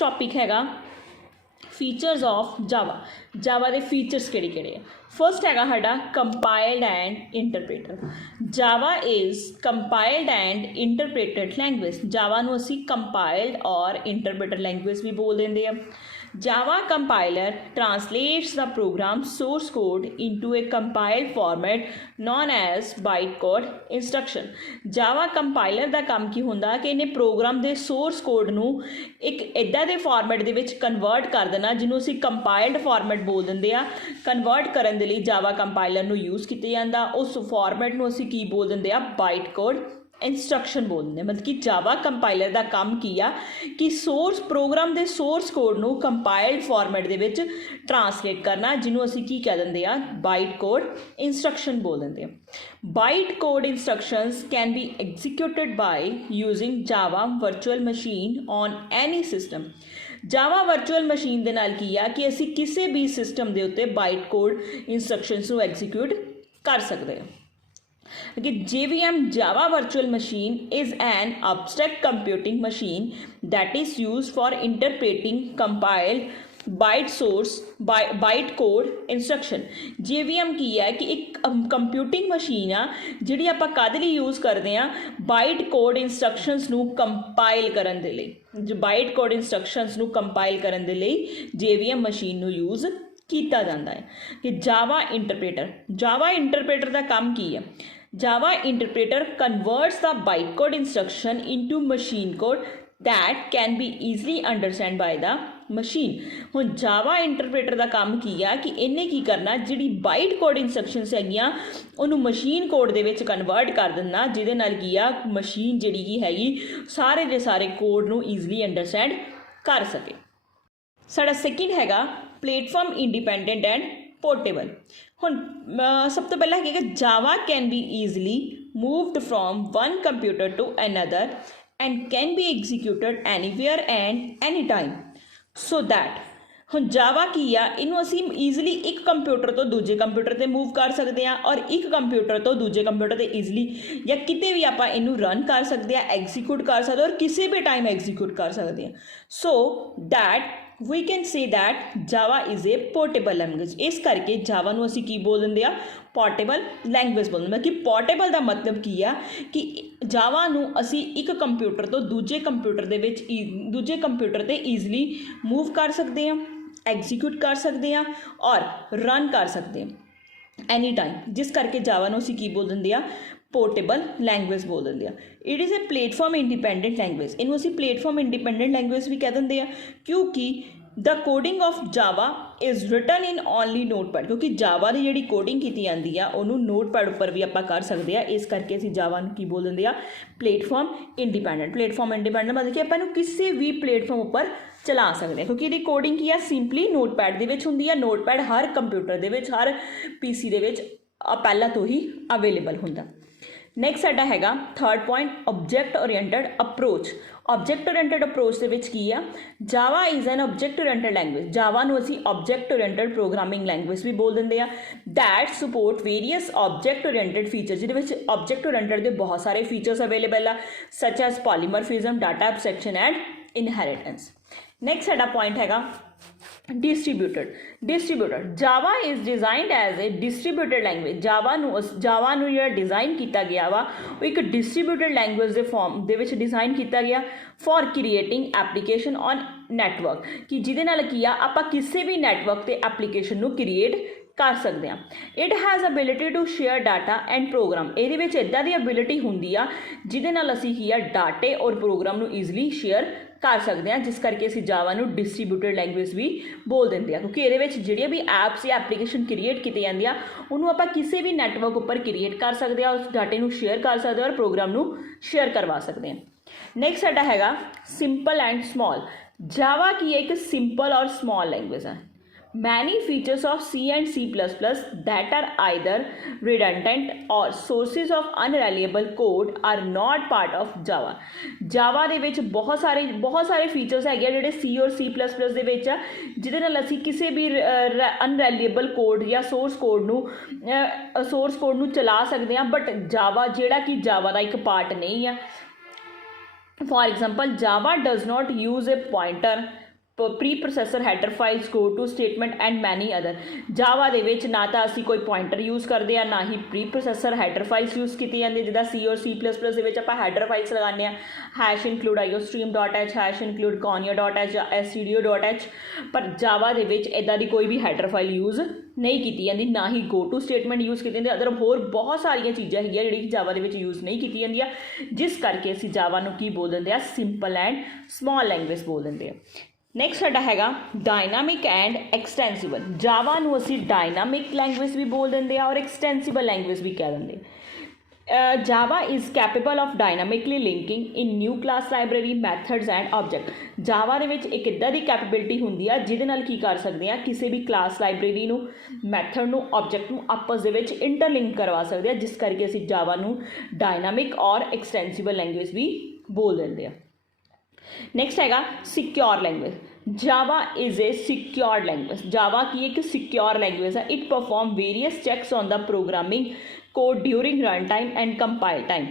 Topic हैगा features of Java. जावा के features किहड़े किहड़े। First हैगा साडा compiled and interpreter. Java is compiled and interpreted language. Java नूं असीं कंपाइल्ड और इंटरप्रेटेड लैंग्वेज भी बोल देंगे हैं। Java compiler translates the program source code into a compiled format known as bytecode instruction। Java compiler ਦਾ ਕੰਮ ਕੀ ਹੁੰਦਾ ਕਿ ਇਹਨੇ ਪ੍ਰੋਗਰਾਮ ਦੇ ਸੋਰਸ ਕੋਡ ਨੂੰ ਇੱਕ ਇੱਦਾਂ ਦੇ ਫਾਰਮੈਟ ਦੇ ਵਿੱਚ ਕਨਵਰਟ ਕਰ ਦੇਣਾ ਜਿਹਨੂੰ ਅਸੀਂ ਕੰਪਾਈਲਡ ਫਾਰਮੈਟ ਬੋਲ ਦਿੰਦੇ ਆ। ਕਨਵਰਟ ਕਰਨ ਦੇ ਲਈ ਜਾਵਾ ਕੰਪਾਈਲਰ ਨੂੰ ਯੂਜ਼ ਕੀਤਾ ਜਾਂਦਾ। ਉਸ ਫਾਰਮੈਟ ਨੂੰ ਅਸੀਂ ਕੀ ਬੋਲ ਦਿੰਦੇ ਆ, ਬਾਈਟ ਕੋਡ इंस्ट्रक्शन बोलते हैं। मतलब कि जावा कंपाइलर का काम की आ कि सोर्स प्रोग्राम के सोर्स कोड नूं कंपाइल्ड फॉर्मेट दे विच ट्रांसलेट करना जिन्हों असीं की कह दिंदे आ, बाइट कोड इंस्ट्रक्शन बोल दिंदे आ। Byte code instructions can be executed by using Java virtual machine on any system. Java virtual machine दे नाल की आ कि असीं किसी भी सिस्टम दे उत्ते बाइट कोड इंस्ट्रक्शंस नूं एग्जीक्यूट कर सकते हैं। कि JVM Java Virtual Machine is an abstract computing machine that is used for interpreting compiled byte code instruction। JVM की है कि एक कंप्यूटिंग मशीन आ जिहड़ी आपां काहदे लई यूज़ करदे आ, बाइट कोड इंस्ट्रक्शंस नूं कंपाइल करन दे लई। जो बाइट कोड इंस्ट्रक्शंस नूं कंपाइल करन दे लई JVM मशीन नूं यूज़ किया जाता है। कि जावा इंटरप्रेटर का काम की है। जावा interpreter converts the byte code instruction into machine code that can be easily understand by the machine. हुण जावा इंटरप्रेटर का काम की है कि इन्हें की करना, जिहड़ी बाइट कोड इंस्ट्रक्शंस हैगियां उन्होंने machine code they which convert कर देना जिहदे नाल की आ मशीन जिहड़ी की हैगी सारे के सारे कोड नूं ईजली अंडरस्टैंड कर सके। साडा सैकेंड हैगा प्लेटफॉर्म इंडिपेंडेंट एंड पोर्टेबल। हुण सब तो पहला है Java can be easily moved from one computer to another and can be executed anywhere and any time. So that हुण जावा की आ इनू असीं ईजली एक कंप्यूटर तो दूजे कंप्यूटर ते मूव कर सकते हैं और एक कंप्यूटर तो दूजे कंप्यूटर ते ईजली या किते भी आपां इनू रन कर सकते हैं, एग्जीक्यूट कर सकते हैं और किसी भी टाइम एग्जीक्यूट कर सकते हैं। So that we can say that Java is a portable language. इस करके जावा नूं असीं की बोल दिंदे आ, पोर्टेबल लैंग्वेज बोल दिंदे। कि पोर्टेबल का मतलब की आ कि जावा नूं असीं एक कंप्यूटर तो दूजे कंप्यूटर दे विच दूजे कंप्यूटर ते ईजली मूव कर सकते हैं, एग्जीक्यूट कर सकते हैं और रन कर सकते हैं एनी टाइम। जिस करके जावा नूं असीं की बोल दिंदे आ, पोर्टेबल लैंग्वेज बोल दिंदे आ। It is a platform independent language. इनू असीं प्लेटफॉर्म इंडिपेंडेंट लैंग्वेज भी कह दिंदे आ क्योंकि the coding of Java is written in only notepad. क्योंकि जावा की जिहड़ी कोडिंग की जाती है उन्होंने नोटपैड उपर भी आप कर सकते हैं। इस करके असीं जावा नूं की बोल दिंदे आ, प्लेटफॉर्म इंडिपेंडेंट। प्लेटफॉर्म इंडिपेंडेंट मतलब कि आपां किसी भी प्लेटफॉर्म उपर चला सकते हैं क्योंकि ये कोडिंग की है सिंपली नोटपैड दे विच हुंदी है। नोटपैड हर कंप्यूटर दे विच, हर PC दे विच पहला तो ही अवेलेबल हुंदा। नैक्सट साडा हैगा third point object oriented approach. Object oriented approach दे विच की आ, Java is an object oriented language. Java नूं असीं ऑब्जेक्ट ओरिएंटेड प्रोग्रामिंग लैंग्वेज भी बोल दिंदे आ that support various object oriented feature. जिहदे विच ऑब्जेक्ट ओरिएंटेड दे बहुत सारे फीचर्स अवेलेबल आ such as polymorphism, data abstraction and inheritance. Next साडा पॉइंट हैगा distributed. Java is designed as a distributed language. Java नूं जिहड़ा डिज़ाइन किया गया वा वो एक डिस्ट्रीब्यूटेड लैंग्वेज के फॉर्म दे विच डिज़ाइन किया गया for creating application on network. कि जिहदे नाल की आ आपां किसी भी नैटवर्क ते एप्लीकेशन नूं क्रिएट कर सकते हैं। It has ability to share data and program. ये इदां दी अबिलिटी हुंदी आ जिहदे नाल असीं की आ डाटे और प्रोग्राम नूं ईजली शेयर कर सकते हैं। जिस करके असीं जावा नूं डिस्ट्रीब्यूटेड लैंग्वेज भी बोल दिंदे आ क्योंकि ये जिहड़ियां भी ऐप्स या एप्लीकेशन क्रिएट की जाती आ उन्होंने आपां किसी भी नैटवर्क उपर क्रिएट कर सकते हैं, उस डाटे नूं शेयर कर सकते हैं और प्रोग्राम नूं शेयर करवा सकते हैं। नैक्सट साडा हैगा सिंपल एंड स्मॉल। जावा की एक सिंपल और स्मॉल लैंग्वेज है। Many features of C and C++ that are either redundant or sources of unreliable code are not part of Java। Java ਦੇ ਵਿੱਚ ਬਹੁਤ ਸਾਰੇ फीचर्स है ਜਿਹੜੇ C और C++ ਦੇ ਵਿੱਚ ਆ ਜਿਹਦੇ ਨਾਲ ਅਸੀਂ ਕਿਸੇ ਵੀ ਅਨਰੈਲੀਏਬਲ ਕੋਡ ਜਾਂ ਸੋਰਸ ਕੋਡ ਨੂੰ ਚਲਾ ਸਕਦੇ ਹਾਂ। ਬਟ ਜਾਵਾ ਜਿਹੜਾ ਕਿ ਜਾਵਾ ਦਾ ਇੱਕ ਪਾਰਟ ਨਹੀਂ ਆ, For example, Java does not use a pointer, pre-processor header files, go to statement and many other. Java ਦੇ ਵਿੱਚ ਨਾ ਤਾਂ ਅਸੀਂ ਕੋਈ pointer use ਕਰਦੇ ਆ, ਨਾ ਹੀ pre-processor header files use ਕੀਤੀ ਜਾਂਦੀ, ਜਿੱਦਾਂ C ਔਰ C++ ਦੇ ਵਿੱਚ ਆਪਾਂ header files ਲਗਾਉਂਦੇ ਆ, hash include iostream.h, hash include konya.h ਜਾਂ studio.h, ਪਰ Java ਦੇ ਵਿੱਚ ਇੱਦਾਂ ਦੀ ਕੋਈ ਵੀ header file use ਨਹੀਂ ਕੀਤੀ ਜਾਂਦੀ, ਨਾ ਹੀ go to statement use ਕੀਤੀ ਜਾਂਦੀ, ਅਦਰ ਹੋਰ ਬਹੁਤ ਸਾਰੀਆਂ ਚੀਜ਼ਾਂ ਹੈਗੀਆਂ ਜਿਹੜੀਆਂ ਕਿ Java ਦੇ ਵਿੱਚ use ਨਹੀਂ ਕੀਤੀ ਜਾਂਦੀਆਂ, ਜਿਸ ਕਰਕੇ ਅਸੀਂ Java ਨੂੰ ਕੀ ਬੋਲ ਦਿੰਦੇ ਆ, ਸਿੰਪਲ ਐਂਡ ਸਮਾਲ ਲੈਂਗੁਏਜ ਬੋਲ ਦਿੰਦੇ ਆ। ਨੈਕਸਟ ਸਾਡਾ ਹੈਗਾ ਡਾਇਨਾਮਿਕ ਐਂਡ ਐਕਸਟੈਂਸੀਬਲ। ਜਾਵਾ ਨੂੰ ਅਸੀਂ ਡਾਇਨਾਮਿਕ ਲੈਂਗੁਏਜ ਵੀ ਬੋਲ ਦਿੰਦੇ ਆ ਔਰ ਐਕਸਟੈਂਸੀਬਲ ਲੈਂਗੁਏਜ ਵੀ ਕਹਿ ਦਿੰਦੇ। Java is capable of dynamically linking in new class library methods and object। Java ਦੇ ਵਿੱਚ ਇੱਕ ਇੱਦਾਂ ਦੀ ਕੈਪੇਬਿਲਿਟੀ ਹੁੰਦੀ ਆ ਜਿਹਦੇ ਨਾਲ ਕੀ ਕਰ ਸਕਦੇ ਆ, ਕਿਸੇ ਵੀ ਕਲਾਸ ਲਾਇਬ੍ਰੇਰੀ ਨੂੰ, ਮੈਥਡ ਨੂੰ, ਆਬਜੈਕਟ ਨੂੰ ਆਪਸ ਦੇ ਵਿੱਚ ਇੰਟਰਲਿੰਕ ਕਰਵਾ ਸਕਦੇ ਆ, ਜਿਸ ਕਰਕੇ ਅਸੀਂ Java ਨੂੰ ਡਾਇਨਾਮਿਕ ਔਰ ਐਕਸਟੈਂਸੀਬਲ ਲੈਂਗੁਏਜ ਵੀ ਬੋਲ ਦਿੰਦੇ ਆ। ਨੈਕਸਟ ਹੈਗਾ secure language. Java is a secured language। Java की एक secure language है। It perform various checks on the programming code during run time and compile time।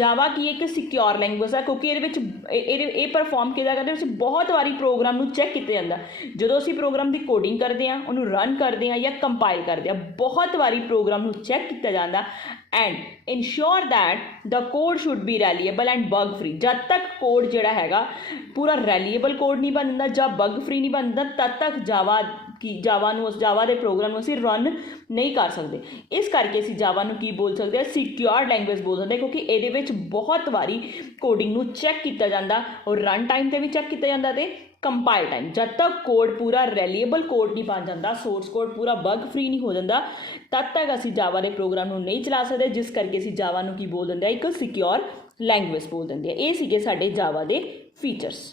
Java की एक secure language है क्योंकि ये परफॉर्म किया करते हैं, बहुत बारी प्रोग्राम ਨੂੰ ਚੈੱਕ ਕੀਤਾ ਜਾਂਦਾ। ਜਦੋਂ ਅਸੀਂ ਪ੍ਰੋਗਰਾਮ ਦੀ ਕੋਡਿੰਗ ਕਰਦੇ ਹਾਂ, ਉਹਨੂੰ ਰਨ ਕਰਦੇ ਹਾਂ ਜਾਂ ਕੰਪਾਈਲ ਕਰਦੇ ਹਾਂ, ਬਹੁਤ ਵਾਰੀ ਪ੍ਰੋਗਰਾਮ ਨੂੰ ਚੈੱਕ ਕੀਤਾ ਜਾਂਦਾ and ensure that the code should be reliable and bug free. ਜਦ ਤੱਕ ਕੋਡ ਜਿਹੜਾ ਹੈਗਾ ਪੂਰਾ ਰੈਲੀਏਬਲ ਕੋਡ ਨਹੀਂ ਬਣ ਜਾਂਦਾ ਜਾਂ ਬਗ ਫਰੀ ਨਹੀਂ ਬਣ ਜਾਂਦਾ, ਤਦ ਤੱਕ ਜਾਵਾ ਦੇ ਪ੍ਰੋਗਰਾਮ ਨੂੰ ਅਸੀਂ ਰਨ ਨਹੀਂ ਕਰ ਸਕਦੇ। ਇਸ ਕਰਕੇ ਅਸੀਂ ਜਾਵਾ ਨੂੰ ਕੀ ਬੋਲ ਸਕਦੇ ਹਾਂ, ਸਿਕਿਓਰਡ ਲੈਂਗੁਏਜ ਬੋਲ ਸਕਦੇ, ਕਿਉਂਕਿ ਇਹਦੇ ਵਿੱਚ ਬਹੁਤ ਵਾਰੀ ਕੋਡਿੰਗ ਨੂੰ ਚੈੱਕ ਕੀਤਾ ਜਾਂਦਾ ਔਰ ਰਨ ਟਾਈਮ 'ਤੇ ਵੀ ਚੈੱਕ ਕੀਤਾ ਜਾਂਦਾ ਅਤੇ ਕੰਪਾਈਲ ਟਾਈਮ। ਜਦ ਤੱਕ ਕੋਡ ਪੂਰਾ ਰੈਲੀਏਬਲ ਕੋਡ ਨਹੀਂ ਬਣ ਜਾਂਦਾ, ਸੋਰਸ ਕੋਡ ਪੂਰਾ ਬਗ ਫਰੀ ਨਹੀਂ ਹੋ ਜਾਂਦਾ, ਤਦ ਤੱਕ ਅਸੀਂ ਜਾਵਾ ਦੇ ਪ੍ਰੋਗਰਾਮ ਨੂੰ ਨਹੀਂ ਚਲਾ ਸਕਦੇ, ਜਿਸ ਕਰਕੇ ਅਸੀਂ ਜਾਵਾ ਨੂੰ ਕੀ ਬੋਲ ਦਿੰਦੇ ਆ, ਇੱਕ ਸਿਕਿਓਰ ਲੈਂਗੁਏਜ ਬੋਲ ਦਿੰਦੇ ਆ। ਇਹ ਸੀਗੇ ਸਾਡੇ ਜਾਵਾ ਦੇ ਫੀਚਰਸ।